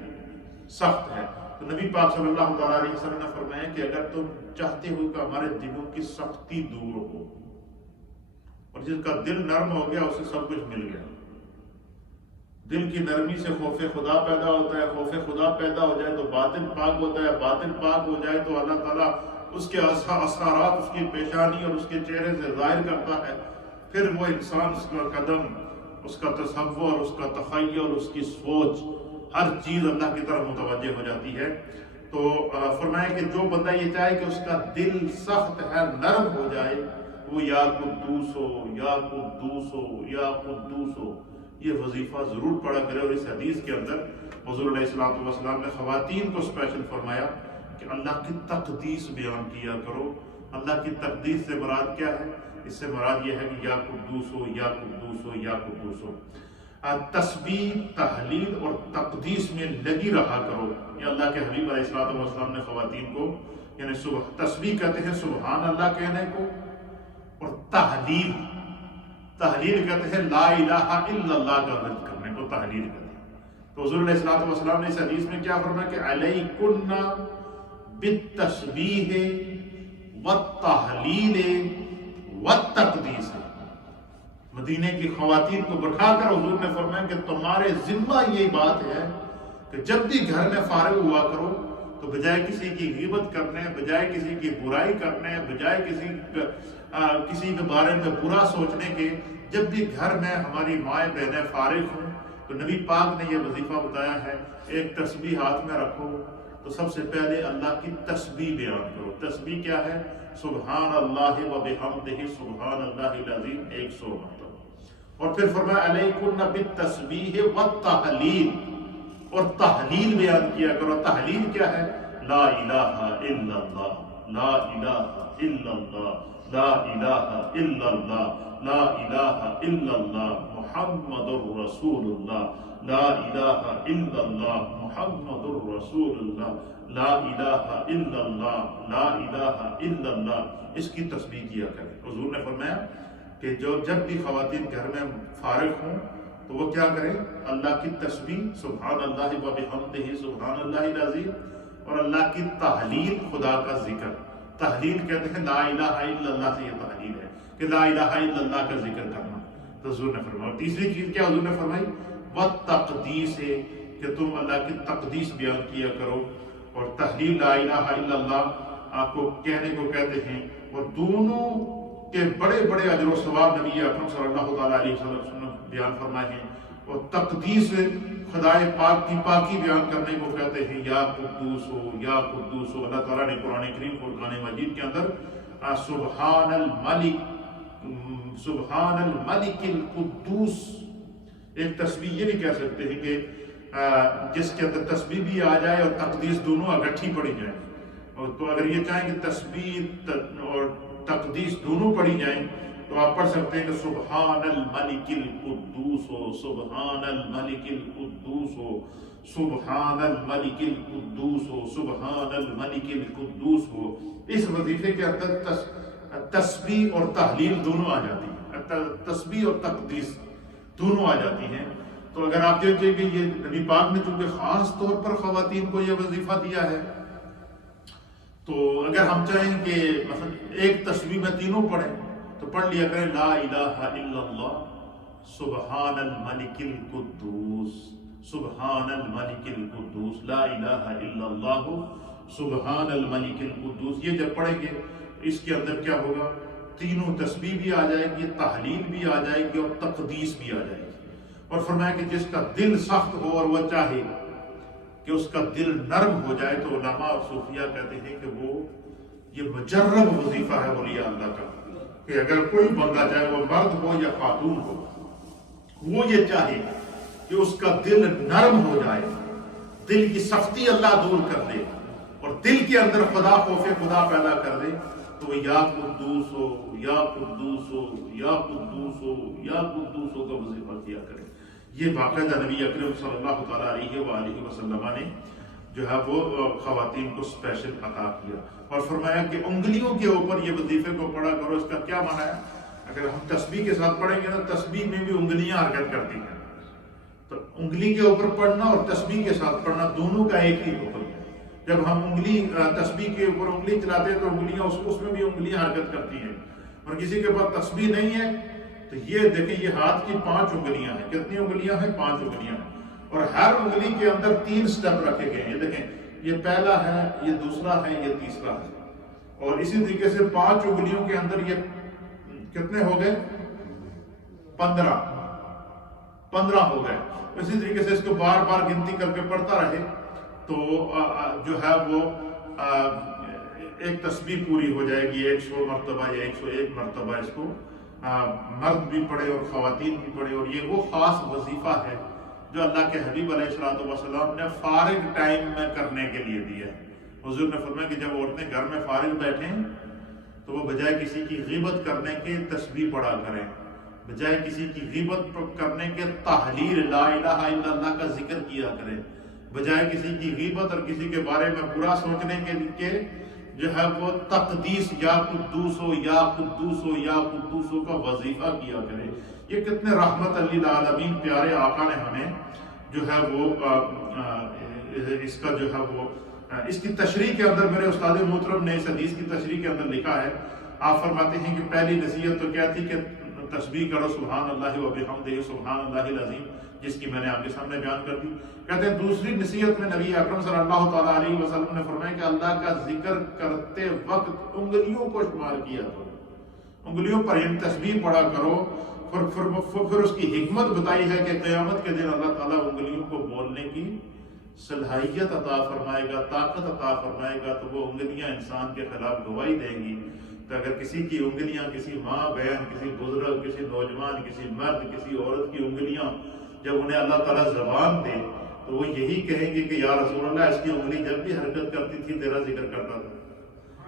سخت ہے. تو نبی پاک صلی اللہ تعالیٰ علیہ وسلم نے فرمایا کہ اگر تم چاہتے ہو کہ ہمارے دلوں کی سختی دور ہو، اور جس کا دل نرم ہو گیا اسے سب کچھ مل گیا. دل کی نرمی سے خوف خدا پیدا ہوتا ہے، خوف خدا پیدا ہو جائے تو باطن پاک ہوتا ہے، باطن پاک ہو جائے تو اللہ تعالیٰ اس کے اثرات اس کی پیشانی اور اس کے چہرے سے ظاہر کرتا ہے. پھر وہ انسان اس کا قدم، اس کا تصور، اس کا تخیل، اس کی سوچ، ہر چیز اللہ کی طرف متوجہ ہو جاتی ہے۔ تو فرمایا کہ جو بندہ یہ چاہے کہ اس کا دل سخت ہے، نرم ہو جائے، وہ یا قدوس ہو، یا قدوس ہو، یا قدوس ہو، یہ وظیفہ ضرور پڑھا کرے۔ اور اس حدیث کے اندر حضور علیہ الصلوۃ والسلام نے خواتین کو اسپیشل فرمایا کہ اللہ کی تقدیس بیان کیا کرو۔ اللہ کی تقدیس سے مراد کیا ہے؟ اس سے مراد یہ ہے کہ یا قدوس ہو، یا قدوس ہو، یا قدوس ہو۔ تسبیح، تحلیل اور تقدیس میں لگی رہا کرو۔ یہ اللہ کے حبیب علیہ الصلوۃ والسلام نے خواتین کو، یعنی تسبیح کہتے ہیں سبحان اللہ کہنے کو، اور تحلیل کہتے ہیں لا الہ الا اللہ کا ورد کرنے کو تحلیل کہتے ہیں۔ تو حضور علیہ الصلوۃ والسلام نے اس حدیث میں کیا فرمایا کہ علیکن بالتسبیح والتحلیل والتقدیس۔ مدینے کی خواتین کو بٹھا کر حضور نے فرمایا کہ تمہارے ذمہ یہی بات ہے کہ جب بھی گھر میں فارغ ہوا کرو تو بجائے کسی کی غیبت کرنے، بجائے کسی کی برائی کرنے، بجائے کسی کے بارے میں برا سوچنے کے، جب بھی گھر میں ہماری مائیں بہنیں فارغ ہوں تو نبی پاک نے یہ وظیفہ بتایا ہے، ایک تسبیح ہاتھ میں رکھو تو سب سے پہلے اللہ کی تسبیح بیان کرو۔ تسبیح کیا ہے؟ سبحان اللہ و بحمدہ سبحان اللہ العظیم 100 مرتبہ۔ اور پھر فرمایا علیکن بالتسبیح والتحلیل، اور تحلیل بیان کیا کرو۔ تحلیل کیا ہے؟ لا الہ الا اللہ، لا الہ الا اللہ، لا الہ الا اللہ، لا الہ الا اللہ محمد الرسول اللہ، لا الہ الا اللہ محمد الرسول اللہ، لا الہ الا اللہ، لا الہ الا اللہ۔ اس کی تسبیح کیا کریں۔ حضور نے فرمایا کہ جب بھی خواتین گھر میں فارغ ہوں تو وہ کیا کریں؟ اللہ کی تسبیح سبحان اللہ و بحمدہ سبحان اللہ العظیم، اور اللہ کی تحلیل، خدا کا ذکر۔ تحلیل کہتے ہیں لا الہ الا اللہ سے یہ تحلیل ہے کہ لا الہ الا اللہ کا ذکر کرنا۔ تو حضور نے فرمایا۔ تیسری چیز کیا حضور نے فرمائی؟ والتقدیس ہے کہ تم اللہ کی تقدیس بیان کیا کرو، اور تحلیل لا الہ الا اللہ آپ کو کہنے کو کہتے ہیں، اور دونوں کے بڑے بڑے اجر و ثواب نبی اکرم صلی اللہ تعالیٰ علیہ وسلم نے بیان فرمائے ہیں۔ اور تقدیس خدائے پاک کی پاکی بیان کرنے کو کہتے ہیں، یا قدوس ہو، یا قدوس ہو۔ اللہ تعالیٰ نے قرآن کریم فرقان مجید کے اندر سبحان الملک القدوس، ایک تسبیح یہ بھی کہہ سکتے ہیں کہ جس کے اندر تسبیح بھی آ جائے اور تقدیس دونوں اکٹھی پڑھی جائیں۔ اور تو اگر یہ چاہیں کہ تسبیح اور تقدیس دونوں پڑھی جائیں تو آپ پڑھ سکتے ہیں کہ سبحان الملک القدوس ہو، سبحان الملک القدوس ہو، سبحان الملک القدوس ہو، سبحان الملک القدوس ہو۔ اس وظیفے کے اندر تسبیح اور تحلیل دونوں آ جاتی ہیں، تسبیح اور تقدیس دونوں آ جاتی ہیں۔ تو اگر آپ دیکھیں کہ یہ نبی پاک نے چونکہ خاص طور پر خواتین کو یہ وظیفہ دیا ہے، تو اگر ہم چاہیں کہ مثلا ایک تسبیح میں تینوں پڑھیں تو پڑھ لیا کریں لا الہ الا اللہ سبحان الملک القدوس، سبحان الملک القدوس، لا الہ الا اللہ سبحان الملک القدوس۔ یہ جب پڑھیں گے اس کے اندر کیا ہوگا؟ تینوں تسبیح بھی آ جائے گی، تحلیل بھی آ جائے گی، اور تقدیس بھی آ جائے گی۔ اور فرمایا کہ جس کا دل سخت ہو اور وہ چاہے کہ اس کا دل نرم ہو جائے تو علماء اور صوفیہ کہتے ہیں کہ وہ یہ مجرب وظیفہ ہے اولیاء اللہ کا، کہ اگر کوئی بندہ چاہے وہ مرد ہو یا خاتون ہو، وہ یہ چاہے کہ اس کا دل نرم ہو جائے، دل کی سختی اللہ دور کر دے اور دل کے اندر خدا خوف خدا پیدا کر دے، تو وہ یا قدوس ہو، یا قدوس ہو، یا قدوس ہو، یا قدوس ہو کا وظیفہ کیا کرے۔ یہ باقاعدہ نبی اکرم صلی اللہ تعالیٰ علیہ وآلہ وسلم نے جو ہے وہ خواتین کو اسپیشل عطا کیا، اور فرمایا کہ انگلیوں کے اوپر یہ وظیفے کو پڑھا کرو۔ اس کا کیا معنی ہے؟ اگر ہم تسبیح کے ساتھ پڑھیں گے نا، تسبیح میں بھی انگلیاں حرکت کرتی ہیں، تو انگلی کے اوپر پڑھنا اور تسبیح کے ساتھ پڑھنا دونوں کا ایک ہی حکم ہے۔ جب ہم تسبیح کے اوپر انگلی چلاتے ہیں تو انگلیاں اس میں بھی انگلیاں حرکت کرتی ہیں، اور کسی کے پاس تسبیح نہیں ہے تو یہ دیکھیں یہ ہاتھ کی 5 انگلیاں ہیں۔ کتنی انگلیاں ہیں؟ 5 انگلیاں ہیں، اور ہر انگلی کے اندر 3 سٹیپ رکھے گئے ہیں۔ یہ دیکھیں، یہ پہلا ہے، یہ دوسرا ہے، یہ تیسرا ہے، اور اسی طریقے سے 5 انگلیوں کے اندر یہ کتنے ہو گئے؟ 15 ہو گئے. اسی طریقے سے اس کو بار بار گنتی کر کے پڑھتا رہے تو جو ہے وہ ایک تسبیح پوری ہو جائے گی 100 مرتبہ یا 101 مرتبہ. اس کو مرد بھی پڑھے اور خواتین بھی پڑھے. اور یہ وہ خاص وظیفہ ہے جو اللہ کے حبیب علیہ السلام نے فارغ ٹائم میں کرنے کے لیے دیا ہے. حضور نے فرمایا کہ جب عورتیں گھر میں فارغ بیٹھیں تو وہ بجائے کسی کی غیبت کرنے کے تسبیح پڑھا کریں, بجائے کسی کی غیبت کرنے کے تحلیل لا الہ الا اللہ کا ذکر کیا کریں, بجائے کسی کی غیبت اور کسی کے بارے میں برا سوچنے کے جو ہے وہ تقدیس یا قدوس ہو یا قدوس ہو یا قدوس ہو کا وظیفہ کیا کرے. یہ کتنے رحمت للعالمین پیارے آقا نے ہمیں جو ہے وہ اس کا جو ہے وہ اس کی تشریح کے اندر میرے استاد محترم نے اس حدیث کی تشریح کے اندر لکھا ہے. آپ فرماتے ہیں کہ پہلی نصیحت تو کیا تھی کہ تسبیح کرو سبحان اللہ و بحمدہ سبحان اللہ العظیم, جس کی میں نے آپ کے سامنے بیان کر دی. کہتے ہیں دوسری نصیحت میں نبی اکرم صلی اللہ تعالیٰ علیہ وسلم نے فرمایا کہ اللہ کا ذکر کرتے وقت انگلیوں کو شمار کیا کرو, انگلیوں پر ان تسبیح پڑھا کرو. پھر اس کی حکمت بتائی ہے کہ قیامت کے دن اللہ تعالیٰ انگلیوں کو بولنے کی صلاحیت عطا فرمائے گا, طاقت عطا فرمائے گا, تو وہ انگلیاں انسان کے خلاف گواہی دیں گی. تو اگر کسی کی انگلیاں, کسی ماں بہن, کسی بزرگ, کسی نوجوان, کسی مرد, کسی عورت کی انگلیاں جب انہیں اللہ تعالیٰ زبان دے تو وہ یہی کہیں گے کہ یا رسول اللہ اس کی انگلی جب بھی حرکت کرتی تھی تیرا ذکر کرتا تھا,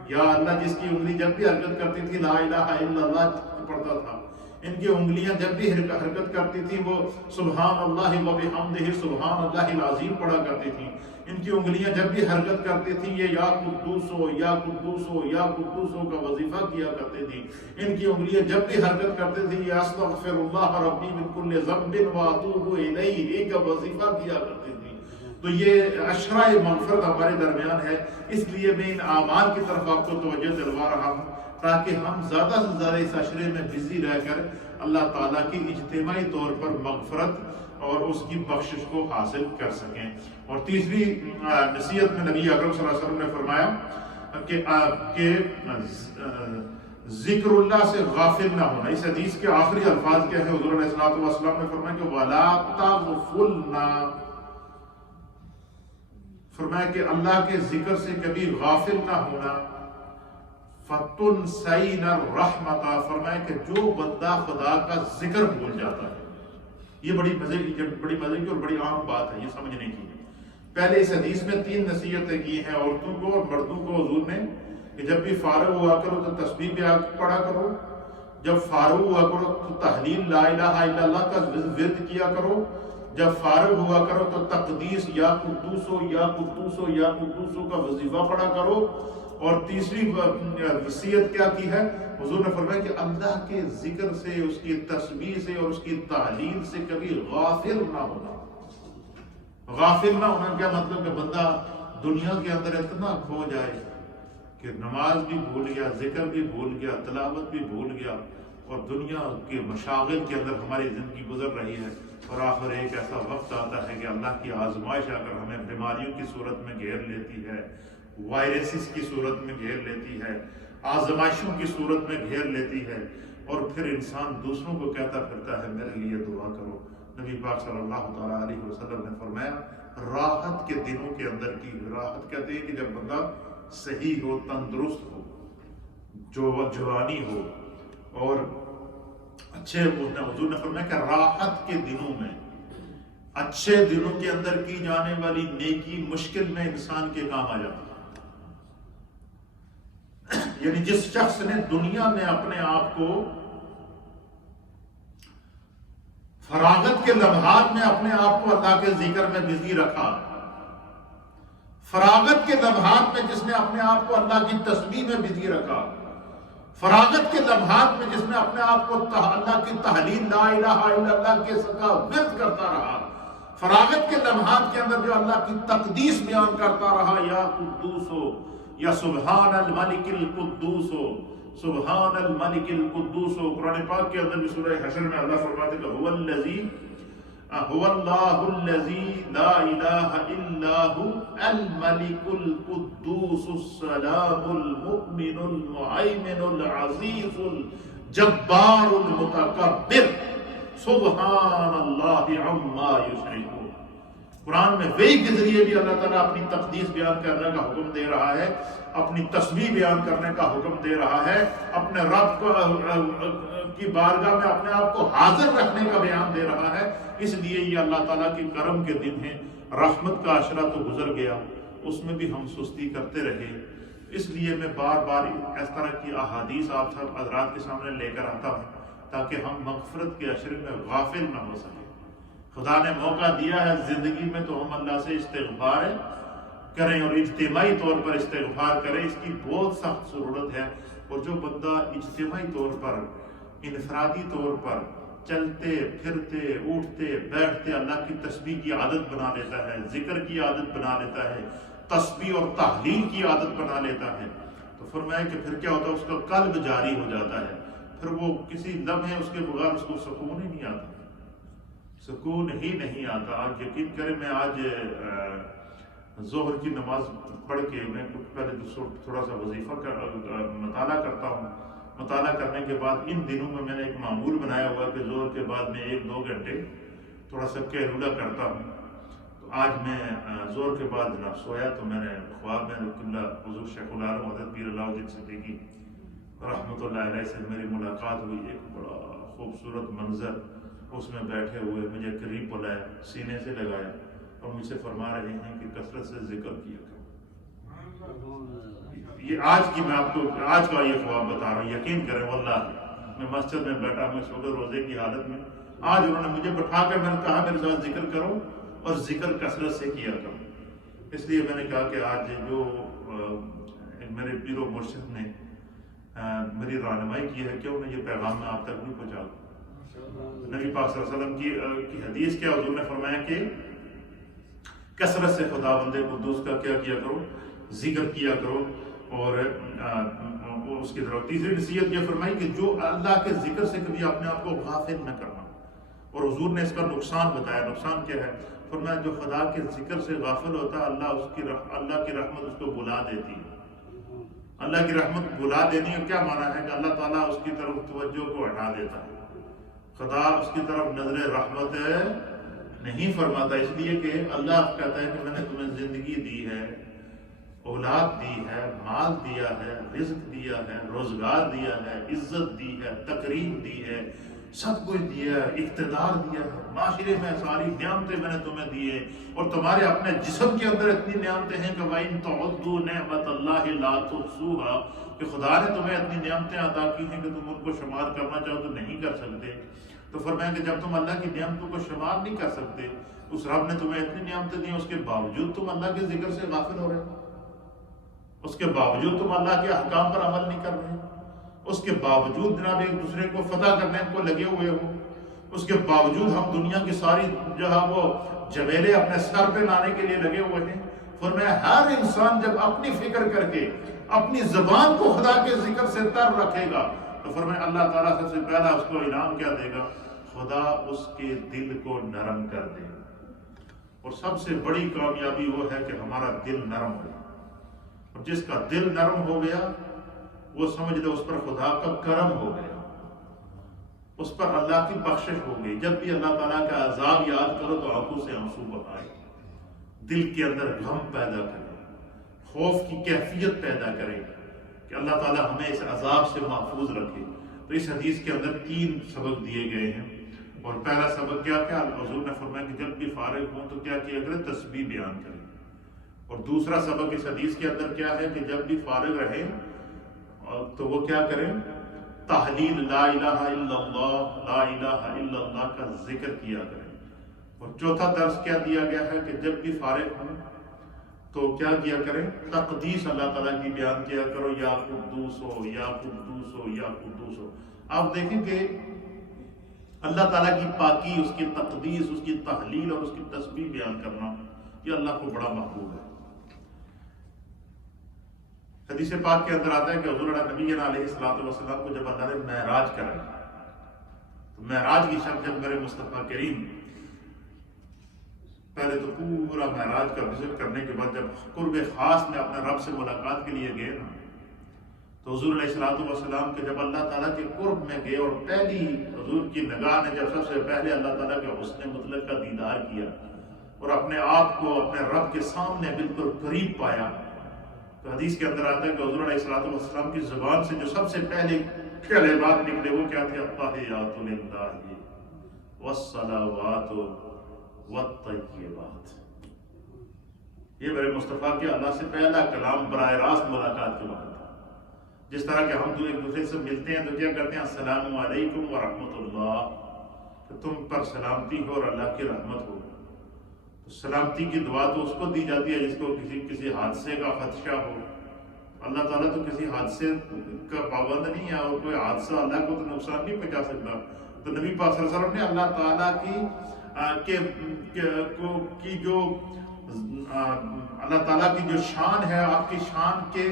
یا اللہ جس کی انگلی جب بھی حرکت کرتی تھی لا الہ الا اللہ پڑھتا تھا. ان کی انگلیاں جب بھی حرکت کرتی تھی وہ سبحان اللہ و بحمدہ سبحان اللہ العظیم پڑھا کرتی تھی. ان کی انگلیاں جب بھی حرکت کرتی تھی یہ یا قدوس ہو یا قدوس ہو یا قدوس ہو کا وظیفہ کیا کرتی تھی. ان کی انگلیاں جب بھی حرکت کرتی تھی یا استغفر اللہ ربی من کل ذنب واتوب الیہ کا وظیفہ کیا کرتی تھی. تو یہ عشرہ مغفرت ہمارے درمیان ہے, اس لیے میں ان اعمال کی طرف آپ کو توجہ دلوا رہا ہوں تاکہ ہم زیادہ سے زیادہ اس عشرے میں بزی رہ کر اللہ تعالیٰ کی اجتماعی طور پر مغفرت اور اس کی بخشش کو حاصل کر سکیں. اور تیسری نصیحت میں نبی اکرم صلی اللہ علیہ وسلم نے فرمایا کہ ذکر اللہ سے غافل نہ ہونا. اس حدیث کے آخری الفاظ کیا ہے؟ حضور علیہ السلام نے فرمایا کہ وَلَا تَغْفُلْنَا, فرمایا کہ اللہ کے ذکر سے کبھی غافل نہ ہونا. فَتُنْسَيْنَ الرَّحْمَةَ, فرمایا کہ جو بندہ خدا کا ذکر بھول جاتا ہے. یہ بڑی مزے کی اور بڑی عام بات ہے, یہ سمجھنے کی. پہلے اس حدیث میں 3 نصیحتیں کی ہیں عورتوں کو اور مردوں کو حضور نے کہ جب بھی فارغ ہوا کرو تو تسبیح بھی پڑھا کرو, جب فارغ ہوا کرو تو تحلیل لا الہ الا اللہ کا ورد کیا کرو, جب فارغ ہوا کرو تو تقدیس یا قدوس ہو یا قدوس ہو یا قدوس ہو کا وظیفہ پڑھا کرو. اور تیسری وصیت کیا کی ہے؟ حضور نے فرمایا کہ اللہ کے ذکر سے, اس کی تسبیح سے اور اس کی تحلیل سے کبھی غافل نہ ہونا. غافل نہ ہونا کیا مطلب؟ کہ بندہ دنیا کے اندر اتنا کھو جائے کہ نماز بھی بھول گیا, ذکر بھی بھول گیا, تلاوت بھی بھول گیا, اور دنیا کے مشاغل کے اندر ہماری زندگی گزر رہی ہے. اور آخر ایک ایسا وقت آتا ہے کہ اللہ کی آزمائش آ کر ہمیں بیماریوں کی صورت میں گھیر لیتی ہے, وائرسز کی صورت میں گھیر لیتی ہے, آزمائشوں کی صورت میں گھیر لیتی ہے, اور پھر انسان دوسروں کو کہتا پھرتا ہے میرے لیے دعا کرو. نبی پاک صلی اللہ تعالیٰ علیہ وسلم نے فرمایا راحت کے دنوں کے اندر کی راحت کہتے ہیں کہ جب بندہ صحیح ہو, تندرست ہو, جوانی ہو اور اچھے ہوتے ہیں. حضور نے فرمایا کہ راحت کے دنوں میں, اچھے دنوں کے اندر کی جانے والی نیکی مشکل میں انسان کے کام آ جاتی ہے. یعنی جس شخص نے دنیا میں اپنے آپ کو فراغت کے لمحات میں اپنے آپ کو اللہ کے ذکر میں بزی رکھا, فراغت کے لمحات میں جس نے اپنے آپ کو اللہ کی تسبیح میں بزی رکھا, فراغت کے لمحات میں جس نے اپنے آپ کو اللہ کی تحلیل لا الہ الا اللہ کے سکا ورد کرتا رہا, فراغت کے لمحات کے اندر جو اللہ کی تقدیس بیان کرتا رہا, یا قدوس ہو یا سبحان الملک القدوس ہو, سبحان الملک القدوس ہو. قرآن پاک کے اندر بھی سورہ حشر میں اللہ فرماتے کہ هو اللہ الذی لا الہ الا هو الملک القدوس السلام المؤمن المہیمن العزیز الجبار المتکبر. سبحان اللہ عما یشرکون۔ قرآن میں وہی کے ذریعے بھی اللہ تعالیٰ اپنی تقدیس بیان کرنے کا حکم دے رہا ہے، اپنی تسبیح بیان کرنے کا حکم دے رہا ہے، اپنے رب کی بارگاہ میں اپنے آپ کو حاضر رکھنے کا بیان دے رہا ہے۔ اس لیے یہ اللہ تعالیٰ کے کرم کے دن ہیں، رحمت کا عشرہ تو گزر گیا، اس میں بھی ہم سستی کرتے رہے۔ اس لیے میں بار بار اس طرح کی احادیث آپ سب حضرات کے سامنے لے کر آتا ہوں تاکہ ہم مغفرت کے عشرے میں غافل نہ ہو سکیں۔ خدا نے موقع دیا ہے زندگی میں تو ہم اللہ سے استغفار کریں اور اجتماعی طور پر استغفار کریں، اس کی بہت سخت ضرورت ہے۔ اور جو بندہ اجتماعی طور پر، انفرادی طور پر چلتے پھرتے اٹھتے بیٹھتے اللہ کی تسبیح کی عادت بنا لیتا ہے، ذکر کی عادت بنا لیتا ہے، تسبیح اور تحلیل کی عادت بنا لیتا ہے، تو فرمایا کہ پھر کیا ہوتا ہے، اس کا قلب جاری ہو جاتا ہے، پھر وہ کسی لمحے اس کے بغیر اس کو سکون ہی نہیں آتا، سکون ہی نہیں آتا۔ آج یقین کریں، میں آج ظہر کی نماز پڑھ کے میں پہلے تو تھوڑا سا وظیفہ کا مطالعہ کرتا ہوں، مطالعہ کرنے کے بعد ان دنوں میں نے ایک معمول بنایا ہوا ہے کہ ظہر کے بعد میں 1-2 گھنٹے تھوڑا سا قیلولہ کرتا ہوں۔ تو آج میں ظہر کے بعد جناب سویا تو میں نے خواب میں قبلہ حضور شیخ العالم حضرت پیر اللہ الدین صدیقی رحمۃ اللہ علیہ سے میری ملاقات ہوئی۔ ایک بڑا خوبصورت منظر، اس میں بیٹھے ہوئے مجھے قریب بلایا، سینے سے لگایا اور مجھ سے فرما رہے ہیں کہ کثرت سے ذکر کیا کرو۔ یہ آج کی میں آپ کو آج کا یہ خواب بتا رہا ہوں، یقین کریں واللہ میں مسجد میں بیٹھا ہوں اس وقت روزے کی حالت میں، آج انہوں نے مجھے بٹھا کر میں نے کہا میرے ساتھ ذکر کرو اور ذکر کثرت سے کیا کرو۔ اس لیے میں نے کہا کہ آج جو میرے پیر و مرشد نے میری رہنمائی کی ہے، کیوں میں یہ پیغام میں آپ تک نہیں پہنچا دوں۔ نبی پاک صلی اللہ علیہ وسلم کی حدیث کیا، حضور نے فرمایا کہ کثرت سے خدا بندے قدوس کا کیا کرو، ذکر کیا کرو۔ اور اس کی طرف تیسری نصیحت یہ فرمائی کہ جو اللہ کے ذکر سے کبھی اپنے آپ کو غافل نہ کرنا، اور حضور نے اس کا نقصان بتایا۔ نقصان کیا ہے؟ فرمایا جو خدا کے ذکر سے غافل ہوتا ہے اللہ کی رحمت اس کو بلا دیتی ہے۔ اللہ کی رحمت بلا دینی کا کیا معنی ہے کہ اللہ تعالیٰ اس کی طرف توجہ کو ہٹا دیتا ہے، خدا اس کی طرف نظر رحمت نہیں فرماتا، اس لیے کہ اللہ کہتا ہے کہ میں نے تمہیں زندگی دی ہے، اولاد دی ہے، مال دیا ہے، رزق دیا ہے، روزگار دیا ہے، عزت دی ہے، تقریم دی ہے، سب کچھ دیا ہے، اقتدار دیا ہے، معاشرے میں ساری نعمتیں میں نے تمہیں دی ہے، اور تمہارے اپنے جسم کے اندر اتنی نعمتیں ہیں کہ وَإِن تَعُدُّوا نِعْمَتَ اللَّهِ لَا تُحْصُوهَا، کہ خدا نے تمہیں اتنی نعمتیں عطا کی ہیں کہ تم ان کو شمار کرنا چاہو تو نہیں کر سکتے۔ تو فرمایا کہ جب تم اللہ کی نعمتوں کو شمار نہیں کر سکتے، اس رب نے تمہیں اتنی نعمتیں دی، اس کے باوجود تم اللہ کے ذکر سے غافل ہو رہے ہو، اس کے باوجود تم اللہ کے احکام پر عمل نہیں کر رہے، اس کے باوجود جناب ایک دوسرے کو فتح کرنے کو لگے ہوئے ہو، اس کے باوجود ہم دنیا کی ساری جو ہے وہ جویلے اپنے سر پہ لانے کے لیے لگے ہوئے ہیں۔ فرمایا ہر انسان جب اپنی فکر کر کے اپنی زبان کو خدا کے ذکر سے تر رکھے گا تو فرمایا اللہ تعالیٰ سب سے پہلا اس کو انعام کیا دے گا؟ خدا اس کے دل کو نرم کر دے گا، اور سب سے بڑی کامیابی وہ ہے کہ ہمارا دل نرم ہو، اور جس کا دل نرم ہو گیا وہ سمجھ لو اس پر خدا کا کرم ہو گیا، اس پر اللہ کی بخشش ہو گئی۔ جب بھی اللہ تعالیٰ کا عذاب یاد کرو تو آنکھوں سے آنسو بہائے، دل کے اندر غم پیدا کرے، خوف کی کیفیت پیدا کرے کہ اللہ تعالیٰ ہمیں اس عذاب سے محفوظ رکھے۔ تو اس حدیث کے اندر 3 سبق دیے گئے ہیں، اور پہلا سبق کیا حضور نے فرمایا کہ جب بھی فارغ ہوں تو کیا کریں؟ تسبیح بیان کریں۔ اور دوسرا سبق اس حدیث کے اندر کیا ہے کہ جب بھی فارغ رہیں تو وہ کیا کریں؟ تحلیل لا الہ الا اللہ، لا الہ الا اللہ کا ذکر کیا کریں۔ اور چوتھا درس کیا دیا گیا ہے کہ جب بھی فارغ ہوں تو کیا کیا کریں؟ تقدیس اللہ تعالیٰ کی بیان کیا کرو، یا قدوس ہو، یا قدوس ہو، یا قدوس ہو۔ آپ دیکھیں کہ اللہ تعالیٰ کی پاکی، اس کی تقدیس، اس کی تحلیل اور اس کی تسبیح بیان کرنا یہ اللہ کو بڑا محبوب ہے۔ حدیث پاک کے اندر آتا ہے کہ حضور نبی علیہ الصلوۃ والسلام کو جب اللہ نے معراج کرایا تو معراج کی شب جب میرے مصطفیٰ کریم پہلے تو پورا معراج کا وزٹ کرنے کے بعد جب قرب خاص میں اپنے رب سے ملاقات کے لیے گئے نا تو حضور علیہ الصلوۃ والسلام کے جب اللہ تعالیٰ کے قرب میں گئے اور پہلی حضور کی نگاہ نے جب سب سے پہلے اللہ تعالیٰ کے حسن مطلق کا دیدار کیا اور اپنے آپ کو اپنے رب کے سامنے بالکل قریب پایا، تو حدیث کے اندر آتا ہے کہ حضور علیہ الصلوۃ والسلام کی زبان سے جو سب سے پہلے کلمات نکلے وہ کیا تھے؟ التحیات للہ والصلوات والطیبات۔ یہ میرے مصطفیٰ کے اللہ سے پہلا کلام براہ راست ملاقات کے وقت تھا۔ جس طرح کہ ہم تو ایک دوسرے سے ملتے ہیں تو کیا کرتے ہیں؟ السلام علیکم ورحمۃ اللہ، کہ تم پر سلامتی ہو اور اللہ کی رحمت ہو۔ تو سلامتی کی دعا تو اس کو دی جاتی ہے جس کو کسی حادثے کا خدشہ ہو۔ اللہ تعالیٰ تو کسی حادثے کا پابند نہیں ہے، اور کوئی حادثہ اللہ کو تو نقصان نہیں پہنچا سکتا۔ تو نبی پاک صلی اللہ علیہ وسلم نے اللہ تعالیٰ کی جو اللہ تعالیٰ کی جو شان ہے، آپ کی شان کے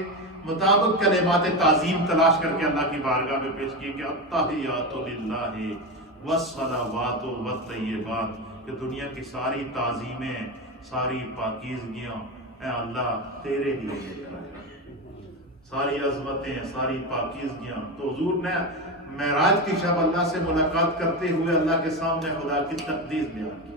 مطابق کلمات تعظیم تلاش کر کے اللہ کی بارگاہ میں پیش کی کہ التحیات للہ والصلوات والطیبات، کہ دنیا کی ساری تعظیمیں، ساری پاکیزگیاں اے اللہ تیرے لیے ہے، ساری عظمتیں، ساری پاکیزگیاں۔ تو حضور نے معراج کی شب اللہ سے ملاقات کرتے ہوئے اللہ کے سامنے خدا کی تقدیس بیان کی،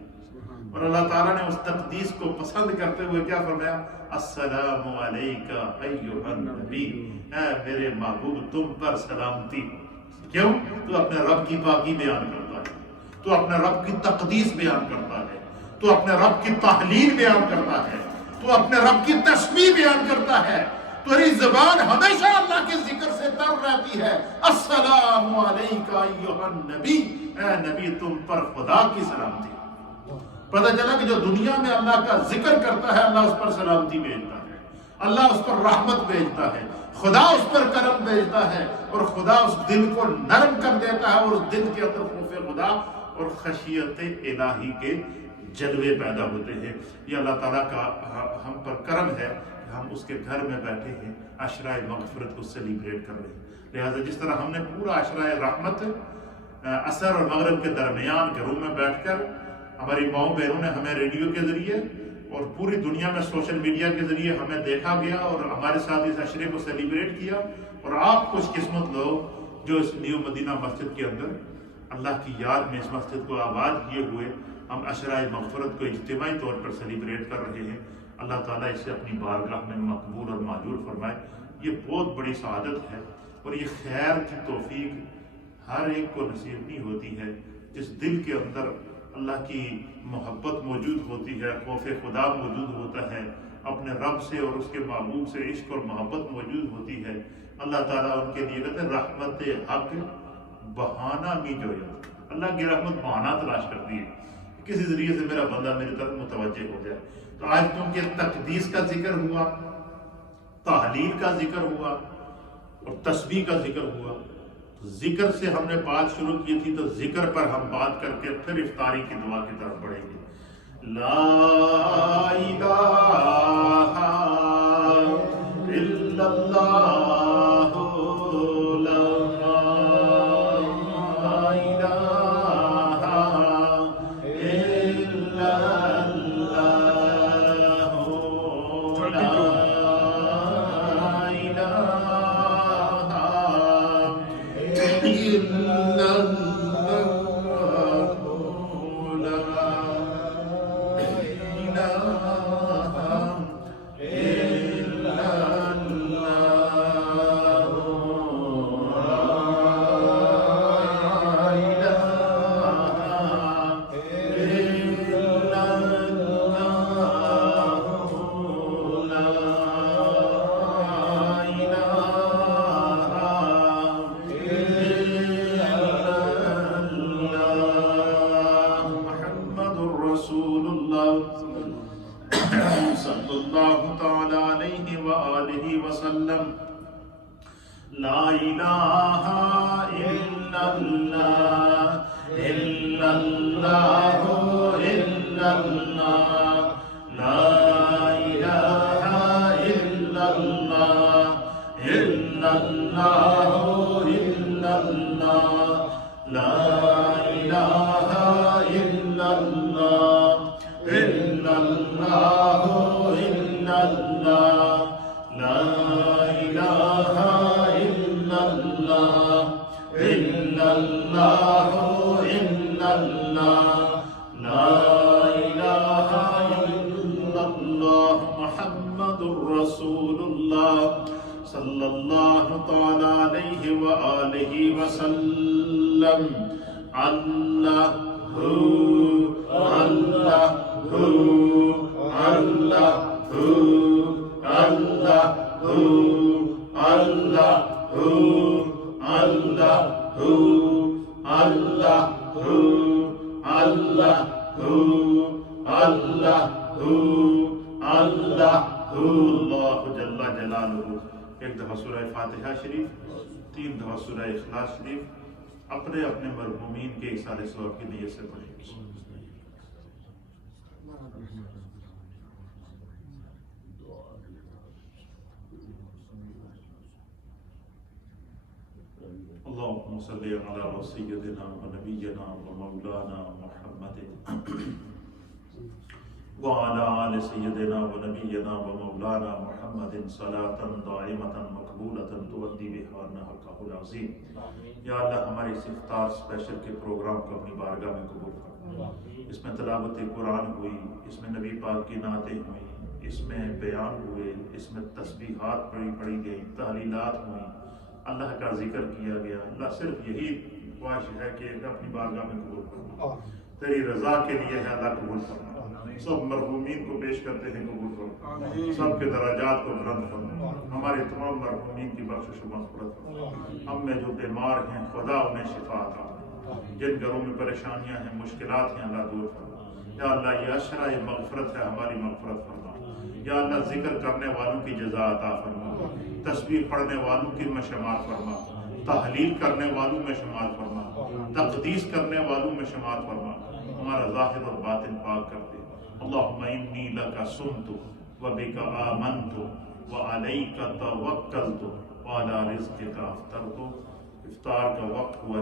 اور اللہ تعالیٰ نے اس تقدیس کو پسند کرتے ہوئے کیا فرمایا؟ السلام علیکہ ایھا النبی، اے میرے محبوب تم پر سلامتی ہو۔ کیوں؟ تو اپنے رب کی پاکی بیان کرتا ہے، تو اپنے رب کی تقدیس بیان کرتا ہے، تو اپنے رب کی تحلیل بیان کرتا ہے، تو اپنے رب کی تسبیح بیان کرتا ہے، تیری زبان ہمیشہ اللہ کے ذکر سے تر رہتی ہے۔ السلام علیکہ ایھا النبی، اے نبی تم پر خدا کی سلامتی۔ پتہ چلا کہ جو دنیا میں اللہ کا ذکر کرتا ہے اللہ اس پر سلامتی بھیجتا ہے، اللہ اس پر رحمت بھیجتا ہے، خدا اس پر کرم بھیجتا ہے، اور خدا اس دل کو نرم کر دیتا ہے، اور اس دل کے اندر خوف خدا اور خشیت الہی کے جلوے پیدا ہوتے ہیں۔ یہ اللہ تعالیٰ کا ہم پر کرم ہے کہ ہم اس کے گھر میں بیٹھے ہیں، عشرہ مغفرت کو سیلیبریٹ کر رہے ہیں۔ لہٰذا جس طرح ہم نے پورا عشرہ رحمت عصر اور مغرب کے درمیان کے روم میں بیٹھ کر ہماری ماؤں بہنوں نے ہمیں ریڈیو کے ذریعے اور پوری دنیا میں سوشل میڈیا کے ذریعے ہمیں دیکھا گیا اور ہمارے ساتھ اس عشرے کو سیلیبریٹ کیا، اور آپ خوش قسمت لوگ جو اس نیو مدینہ مسجد کے اندر اللہ کی یاد میں اس مسجد کو آباد کیے ہوئے ہم عشرہ مغفرت کو اجتماعی طور پر سیلیبریٹ کر رہے ہیں۔ اللہ تعالیٰ اسے اپنی بارگاہ میں مقبول اور معجور فرمائے۔ یہ بہت بڑی سعادت ہے، اور یہ خیر کی توفیق ہر ایک کو نصیب نہیں ہوتی ہے۔ جس دل کے اندر اللہ کی محبت موجود ہوتی ہے، خوف خدا موجود ہوتا ہے، اپنے رب سے اور اس کے محبوب سے عشق اور محبت موجود ہوتی ہے، اللہ تعالیٰ ان کے لیے کہتے ہیں رحمت حق بہانہ بھی جو ہے، اللہ کی رحمت بہانہ تلاش کرتی ہے، کسی ذریعے سے میرا بندہ میری طرف متوجہ ہو جائے۔ تو آج کیونکہ تقدیس کا ذکر ہوا، تحلیل کا ذکر ہوا اور تسبیح کا ذکر ہوا، ذکر سے ہم نے بات شروع کی تھی، تو ذکر پر ہم بات کر کے پھر افطاری کی دعا کی طرف بڑھیں گے۔ لا الہ الا اللہ، لا الہ الا صلی اللہ تعالی علیہ وآلہ وسلم اللہ اللہ اللہ اللہ اللہ جل جلالہ. ایک دفعہ سورہ فاتحہ شریف، 3 دفعہ سورہ اخلاص شریف اپنے اپنے مرحومین کے ایصال ثواب کی نیت سے پڑھیں. اللهم صل على سيدنا ونبينا ومولانا محمد وعلى آل سيدنا ونبينا ومولانا محمد صلاة دائمة مقبولة تؤدي بها حقه العظيم. یا اللہ ہماری اس افطار اسپیشل کے پروگرام کو اپنی بارگاہ میں قبول کرنا. اس میں تلاوت قرآن ہوئی، اس میں نبی پاک کی نعتیں ہوئیں، اس میں بیان ہوئے، اس میں تسبیحات پڑھی گئی، تحلیلات ہوئیں، اللہ کا ذکر کیا گیا. اللہ صرف یہی خواہش ہے کہ اپنی بارگاہ میں قبول کرنا، تیری رضا کے لیے ہے اللہ قبول کرنا. سب مرحومین کو پیش کرتے ہیں قبول کرنا، سب کے درجات کو بلند کرنا، ہمارے تمام مرحومین کی بخشش و مغفرت کرنا. ہم میں جو بیمار ہیں خدا انہیں شفا عطا فرما، جن گھروں میں پریشانیاں ہیں مشکلات ہیں اللہ دور فرما. یا اللہ یہ اشرا یہ مغفرت ہے، ہماری مغفرت فرما. یا اللہ ذکر کرنے والوں کی جزا عطا فرما، تسبیح پڑھنے والوں کی میں شمار فرما، تحلیل کرنے والوں میں شمار فرما، تقدیس کرنے والوں میں شمار فرما. ہمارا ظاہر اور باطن پاک کر دے. اللہم انی لک صمت وبک آمنت وعلیک توکلت وعلی رزقک افطرت. افطار کا وقت ہوا.